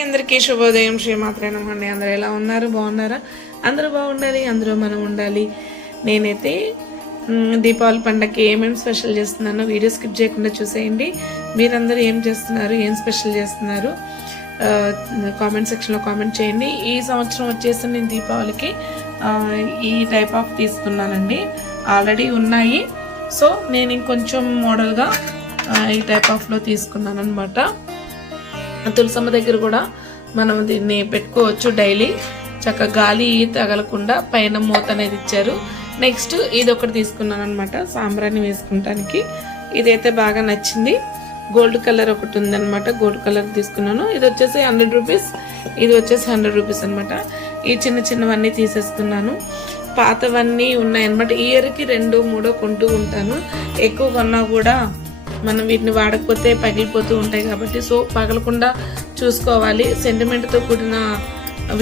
అందరికీ శుభోదయం. శ్రీమాత్రేనమండి అందరూ ఎలా ఉన్నారు? బాగున్నారా? అందరూ బాగుండాలి అందరూ మనం ఉండాలి. నేనైతే దీపావళి పండగకి ఏమేమి స్పెషల్ చేస్తున్నానో వీడియో స్కిప్ చేయకుండా చూసేయండి. మీరందరూ ఏం చేస్తున్నారు? ఏం స్పెషల్ చేస్తున్నారు? కామెంట్ సెక్షన్లో కామెంట్ చేయండి. ఈ సంవత్సరం వచ్చేసి నేను దీపావళికి ఈ టైప్ ఆఫ్ తీసుకున్నానండి. ఆల్రెడీ ఉన్నాయి. సో నేను ఇంకొంచెం మోడల్గా ఈ టైప్ ఆఫ్లో తీసుకున్నాను అనమాట తులసమ్మ దగ్గర కూడా మనం దీన్ని పెట్టుకోవచ్చు డైలీ. చక్కగా గాలి తగలకుండా పైన మూత అనేది ఇచ్చారు. నెక్స్ట్ ఇది ఒకటి తీసుకున్నాను అనమాట సాంబ్రాన్ని వేసుకుంటానికి. ఇదైతే బాగా నచ్చింది. గోల్డ్ కలర్ ఒకటి ఉందన్నమాట గోల్డ్ కలర్ తీసుకున్నాను. ఇది వచ్చేసి హండ్రెడ్ రూపీస్. ఇది వచ్చేసి హండ్రెడ్ రూపీస్ అనమాట ఈ చిన్న చిన్నవన్నీ తీసేసుకున్నాను. పాతవన్నీ ఉన్నాయన్నమాట. ఇయర్కి రెండు మూడో కొంటూ ఉంటాను. ఎక్కువ కొన్నా కూడా మనం వీటిని వాడకపోతే పగిలిపోతూ ఉంటాయి కాబట్టి సో పగలకుండా చూసుకోవాలి. సెంటిమెంట్తో కూడిన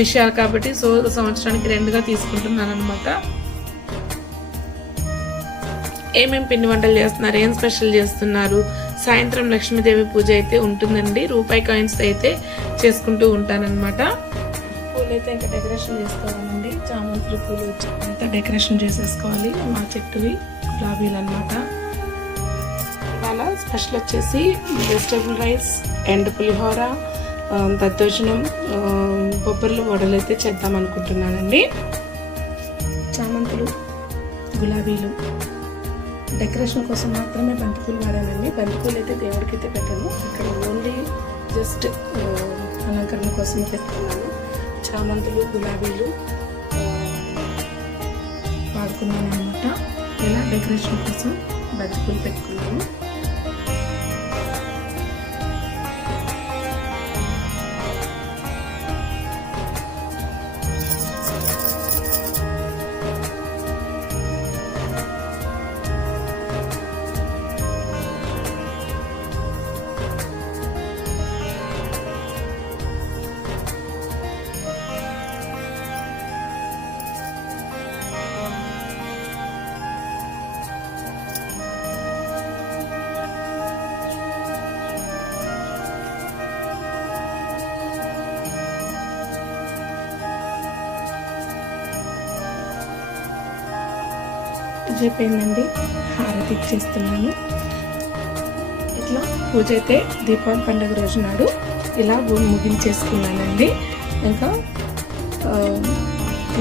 విషయాలు కాబట్టి సో సంవత్సరానికి రెండుగా తీసుకుంటున్నాను అనమాట ఏమేం పిండి వంటలు చేస్తున్నారు? ఏం స్పెషల్ చేస్తున్నారు? సాయంత్రం లక్ష్మీదేవి పూజ అయితే ఉంటుందండి. రూపాయి కాయిన్స్ అయితే చేసుకుంటూ ఉంటానన్నమాట. పూలు అయితే ఇంకా డెకరేషన్ చేసుకోవాలండి. చామంతులు పూలు వచ్చి అంతా డెకరేషన్ చేసేసుకోవాలి. మా చెట్టువి గులాబీలు అనమాట ఇవాళ స్పెషల్ వచ్చేసి వెజిటేబుల్ రైస్ అండ్ పులిహోర దద్దోజనం బొబ్బర్లు వడలు అయితే చేద్దాం అనుకుంటున్నానండి. చామంతులు గులాబీలు డెకరేషన్ కోసం మాత్రమే బంతిపూలు వాడానండి బంతిపూలు అయితే దేవుడికి అయితే పెట్టాను. ఇక్కడ ఓన్లీ జస్ట్ అలంకరణ కోసమే పెట్టుకున్నాను. చామంతులు గులాబీలు వాడుకున్నాను అనమాట ఇలా డెకరేషన్ కోసం బంతిపూలు పెట్టుకున్నాను. పూజ అయిపోయిందండి హారతి ఇచ్చేస్తున్నాను. ఇట్లా పూజ అయితే దీపావళి పండుగ రోజు నాడు ఇలా ముగించేసుకున్నానండి. ఇంకా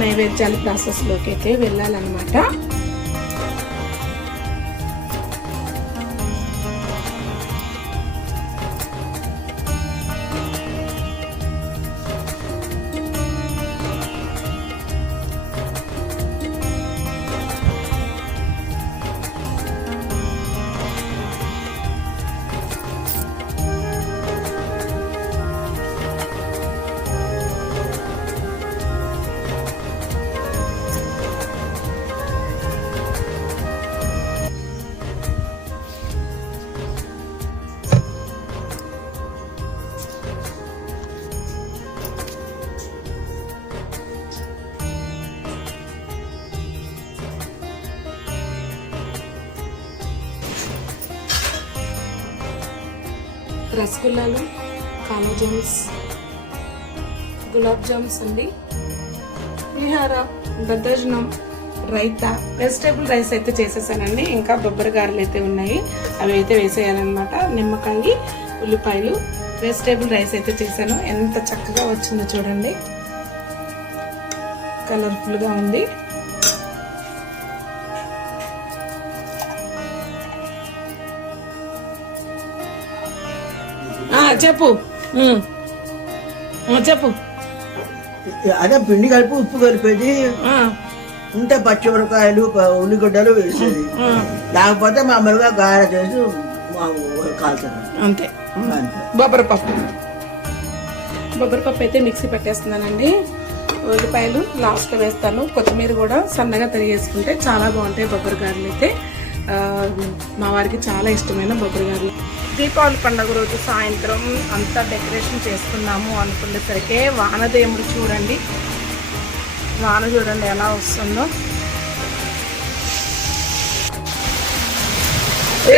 నైవేద్యాల ప్రాసెస్లోకి అయితే వెళ్ళాలన్నమాట. రసగుల్లాలు కాలో జామ్స్ గులాబ్ జామ్స్ అండి. పులిహార దద్దోజనం రైతా వెజిటేబుల్ రైస్ అయితే చేసేసానండి. ఇంకా బొబ్బరి గారెలు అయితే ఉన్నాయి. అవి అయితే వేసేయాలన్నమాట. నిమ్మకాయ ఉల్లిపాయలు వెజిటేబుల్ రైస్ అయితే చేశాను. ఎంత చక్కగా వచ్చిందో చూడండి. కలర్ఫుల్గా ఉంది. చెప్పు. చెప్పు. అదే పిండి కలిపి ఉప్పు కలిపేది. ఉంటే పచ్చిమిరకాయలు ఉల్లిగడ్డలు వేసేది. లేకపోతే మామూలుగా గారె చేసి అంతే. అంతే. బొబ్బరి పప్పు. బొబ్బరి పప్పు అయితే మిక్సీ పెట్టేస్తున్నానండి. ఉల్లిపాయలు లాస్ట్లో వేస్తాను. కొత్తిమీర కూడా సన్నగా తరిగేసుకుంటే చాలా బాగుంటాయి బొబ్బరి గారెలు అయితే. మా వారికి చాలా ఇష్టమైన బొబ్బరి గారెలు. దీపావళి పండుగ రోజు సాయంత్రం అంతా డెకరేషన్ చేసుకున్నాము అనుకునేసరికి వానదేముడు చూడండి. వాన చూడండి ఎలా వస్తుందో.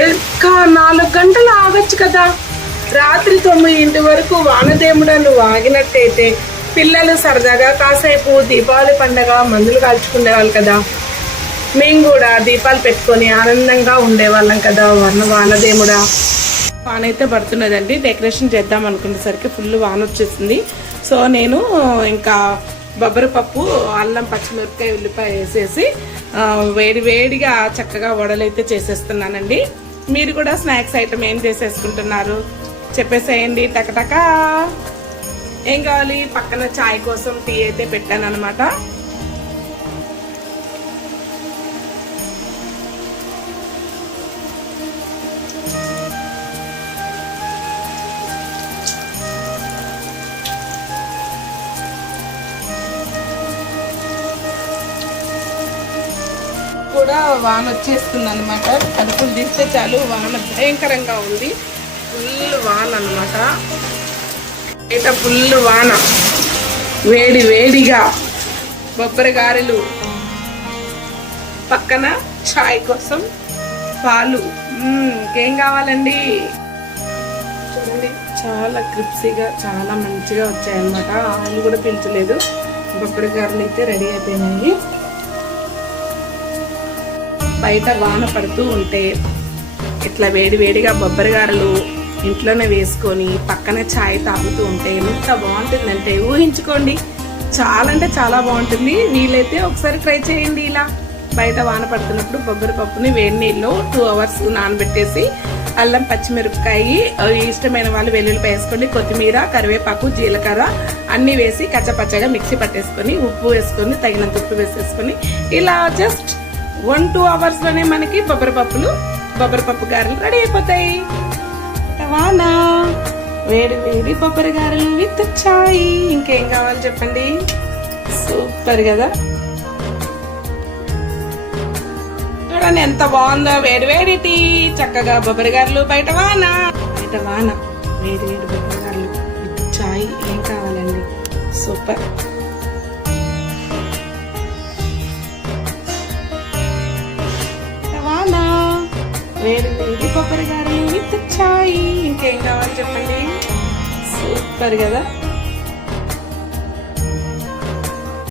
ఇంకా నాలుగు గంటలు ఆగచ్చు కదా. రాత్రి తొమ్మిదింటి వరకు వానదేముడా వాగినట్టయితే పిల్లలు సరదాగా కాసేపు దీపావళి పండగ మందులు కాల్చుకునేవాళ్ళు కదా. మేము కూడా దీపాలు పెట్టుకొని ఆనందంగా ఉండేవాళ్ళం కదా వర్ణ వానదేముడా. వాన అయితే పడుతున్నదండి. డెకరేషన్ చేద్దాం అనుకునేసరికి ఫుల్ వాన వచ్చేసింది సో నేను ఇంకా బొబ్బరి పప్పు అల్లం పచ్చిమిరపకాయ ఉల్లిపాయ వేసేసి వేడి వేడిగా చక్కగా వడలైతే చేసేస్తున్నానండి. మీరు కూడా స్నాక్స్ ఐటమ్ ఏం చేసేసుకుంటున్నారు? చెప్పేసేయండి. టకటకా! ఏం కావాలి? పక్కన చాయ్ కోసం టీ అయితే పెట్టాను అనమాట కూడా వాన వచ్చేస్తుంది అనమాట తలుపులు తీస్తే చాలు వాన భయంకరంగా ఉంది. ఫుల్ వాన అనమాట బయట ఫుల్ వాన. వేడి వేడిగా. బొబ్బరి గారెలు. పక్కన చాయ్ కోసం పాలు. ఇంకేం కావాలండి? చూడండి చాలా క్రిప్సీగా చాలా మంచిగా వచ్చాయన్నమాట. ఆయిల్ కూడా పిలిచలేదు బొబ్బరి గారెలు అయితే రెడీ అయిపోయినాయి. బయట వాన పడుతూ ఉంటే ఇట్లా వేడి వేడిగా బొబ్బరి గారెలు ఇంట్లోనే వేసుకొని పక్కన ఛాయ్ తాగుతూ ఉంటే ఎంత బాగుంటుందంటే ఊహించుకోండి. చాలా అంటే చాలా బాగుంటుంది. వీలైతే ఒకసారి ట్రై చేయండి ఇలా. బయట వాన పడుతున్నప్పుడు బొబ్బరి పప్పుని వేడి నీళ్ళు టూ అవర్స్ నానబెట్టేసి అల్లం పచ్చిమిరపకాయ ఇష్టమైన వాళ్ళు వెల్లుల్లిపాయ వేసుకోండి కొత్తిమీర కరివేపాకు జీలకర్ర అన్నీ వేసి కచ్చపచ్చగా మిక్సీ పట్టేసుకొని ఉప్పు వేసుకొని తగినంత ఉప్పు వేసేసుకొని ఇలా జస్ట్ వన్ టూ అవర్స్లోనే మనకి బొబ్బరి పప్పులు బొబ్బరి పప్పు గారెలు రెడీ అయిపోతాయి. వానా వేడి వేడి బొబ్బరి గారెలు విత్ చాయ్. ఇంకేం కావాలి చెప్పండి? సూపర్ కదా. చూడండి ఎంత బాగుందో. వేడి వేడి టీ చక్కగా బొబ్బరి గారెలు బయట వాన. బయట వాన. వేడి వేడి బొబ్బరి గారెలు విత్ చాయ్. ఏం కావాలండి? సూపర్ వేడి వేడి కొబ్బరి గారెలు విత్ ఇంకేం కావాలి చెప్పండి? సూపర్ కదా?